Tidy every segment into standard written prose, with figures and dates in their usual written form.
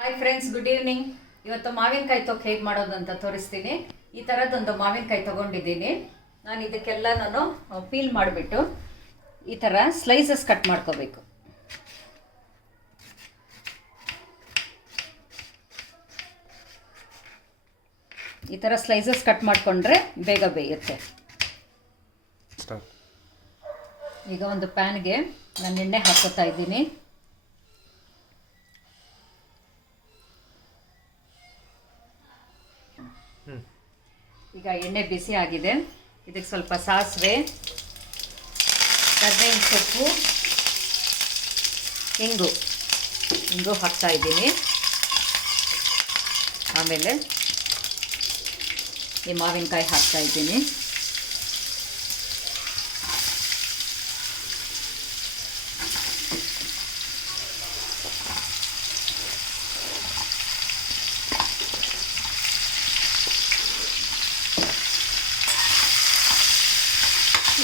Hi friends, good evening. ಇವತ್ತು ಮಾವಿನಕಾಯಿ ತೊಕ್ಕ ಹೇಗೆ ಮಾಡೋದು ಅಂತ ತೋರಿಸ್ತೀನಿ. ಈ ಥರದ್ದೊಂದು ಮಾವಿನಕಾಯಿ ತೊಗೊಂಡಿದ್ದೀನಿ. ನಾನು ಇದಕ್ಕೆಲ್ಲ ಪೀಲ್ ಮಾಡಿಬಿಟ್ಟು ಈ ಥರ ಸ್ಲೈಸಸ್ ಕಟ್ ಮಾಡ್ಕೋಬೇಕು. ಈ ಥರ ಸ್ಲೈಸಸ್ ಕಟ್ ಮಾಡಿಕೊಂಡ್ರೆ ಬೇಗ ಬೇಯುತ್ತೆ. ಈಗ ಒಂದು ಪ್ಯಾನ್ಗೆ ನಾನು ಎಣ್ಣೆ ಹಾಕೋತಾ ಇದ್ದೀನಿ. ಈಗ ಎಣ್ಣೆ ಬಿಸಿ ಆಗಿದೆ. ಇದಕ್ಕೆ ಸ್ವಲ್ಪ ಸಾಸಿವೆ, ಕರಿಬೇವಿನ ಸೊಪ್ಪು, ಹಿಂಗು ಹಾಕ್ತಾ ಇದ್ದೀನಿ. ಆಮೇಲೆ ಈ ಮಾವಿನಕಾಯಿ ಹಾಕ್ತಾ ಇದ್ದೀನಿ.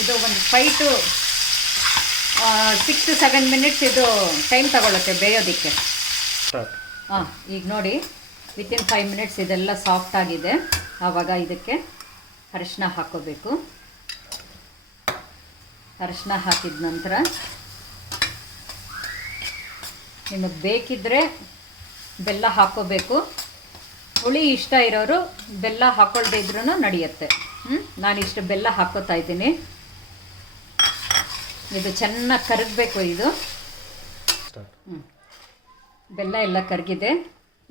ಇದು ಒಂದು 5 to 6 to 7 ಮಿನಿಟ್ಸ್ ಇದು ಟೈಮ್ ತಗೊಳುತ್ತೆ ಬೇಯೋದಕ್ಕೆ. ಈಗ ನೋಡಿ, ವಿತಿನ್ 5 ಮಿನಿಟ್ಸ್ ಇದೆಲ್ಲ ಸಾಫ್ಟ್ ಆಗಿದೆ. ಆವಾಗ ಇದಕ್ಕೆ ಅರಿಶಿನ ಹಾಕೋಬೇಕು. ಅರಿಶಿನ ಹಾಕಿದ ನಂತರ ನಿಮಗೆ ಬೇಕಿದ್ದರೆ ಬೆಲ್ಲ ಹಾಕೋಬೇಕು. ಹುಳಿ ಇಷ್ಟ ಇರೋರು ಬೆಲ್ಲ ಹಾಕೊಳ್ದೇ ಇದ್ರೂ ನಡೆಯುತ್ತೆ. ನಾನಿಷ್ಟು ಬೆಲ್ಲ ಹಾಕೋತಾ ಇದ್ದೀನಿ. ಇದು ಚೆನ್ನಾಗಿ ಕರಗಬೇಕು. ಇದು ಬೆಲ್ಲ ಎಲ್ಲ ಕರಗಿದೆ.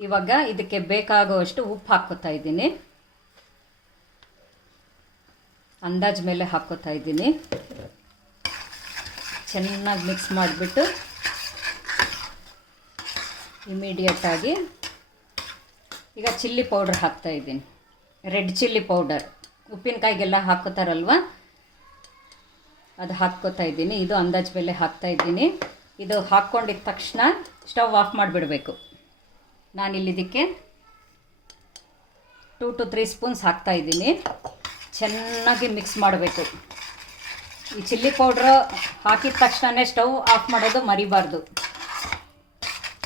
ಇವಾಗ ಇದಕ್ಕೆ ಬೇಕಾಗುವಷ್ಟು ಉಪ್ಪು ಹಾಕ್ಕೋತಾ ಇದ್ದೀನಿ. ಅಂದಾಜು ಮೇಲೆ ಹಾಕ್ಕೋತಾ ಇದ್ದೀನಿ. ಚೆನ್ನಾಗಿ ಮಿಕ್ಸ್ ಮಾಡಿಬಿಟ್ಟು ಇಮಿಡಿಯೇಟಾಗಿ ಈಗ ಚಿಲ್ಲಿ ಪೌಡ್ರ್ ಹಾಕ್ತಾ ಇದ್ದೀನಿ. ರೆಡ್ ಚಿಲ್ಲಿ ಪೌಡರ್ ಉಪ್ಪಿನಕಾಯಿಗೆಲ್ಲ ಹಾಕೋತಾರಲ್ವ, ಅದು ಹಾಕ್ಕೋತಾ ಇದ್ದೀನಿ. ಇದು ಅಂದಾಜು ಬೆಲೆ ಹಾಕ್ತಾ ಇದ್ದೀನಿ. ಇದು ಹಾಕ್ಕೊಂಡಿದ್ದ ತಕ್ಷಣ ಸ್ಟವ್ ಆಫ್ ಮಾಡಿಬಿಡಬೇಕು. ನಾನಿಲ್ಲಿದ್ದಕ್ಕೆ 2 to 3 ಸ್ಪೂನ್ಸ್ ಹಾಕ್ತಾ ಇದ್ದೀನಿ. ಚೆನ್ನಾಗಿ ಮಿಕ್ಸ್ ಮಾಡಬೇಕು. ಈ ಚಿಲ್ಲಿ ಪೌಡ್ರು ಹಾಕಿದ ತಕ್ಷಣವೇ ಸ್ಟವ್ ಆಫ್ ಮಾಡೋದು ಮರಿಬಾರ್ದು.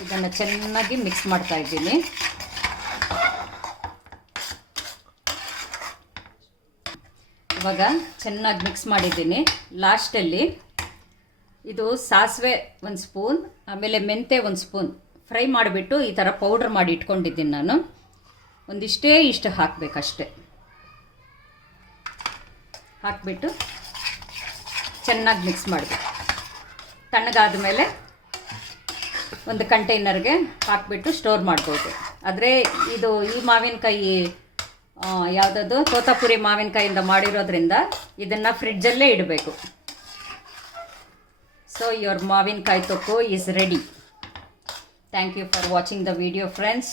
ಇದನ್ನು ಚೆನ್ನಾಗಿ ಮಿಕ್ಸ್ ಮಾಡ್ತಾ ಇದ್ದೀನಿ. ಇವಾಗ ಚೆನ್ನಾಗಿ ಮಿಕ್ಸ್ ಮಾಡಿದ್ದೀನಿ. ಲಾಸ್ಟಲ್ಲಿ ಇದು ಸಾಸಿವೆ 1 ಸ್ಪೂನ್, ಆಮೇಲೆ ಮೆಂತೆ 1 ಸ್ಪೂನ್ ಫ್ರೈ ಮಾಡಿಬಿಟ್ಟು ಈ ಥರ ಪೌಡ್ರ್ ಮಾಡಿ ಇಟ್ಕೊಂಡಿದ್ದೀನಿ ನಾನು. ಇಷ್ಟು ಹಾಕಬೇಕಷ್ಟೆ. ಹಾಕಿಬಿಟ್ಟು ಚೆನ್ನಾಗಿ ಮಿಕ್ಸ್ ಮಾಡಬೇಕು. ತಣ್ಣಗಾದ ಮೇಲೆ ಒಂದು ಕಂಟೈನರ್ಗೆ ಹಾಕಿಬಿಟ್ಟು ಸ್ಟೋರ್ ಮಾಡ್ಬೋದು. ಆದರೆ ಈ ಮಾವಿನಕಾಯಿ ಯಾವುದದು ತೋತಾಪುರಿ ಮಾವಿನಕಾಯಿಂದ ಮಾಡಿರೋದ್ರಿಂದ ಇದನ್ನು ಫ್ರಿಡ್ಜಲ್ಲೇ ಇಡಬೇಕು. ಸೊ your ಮಾವಿನಕಾಯಿ ತೊಕ್ಕು is ready. Thank you for watching the video friends.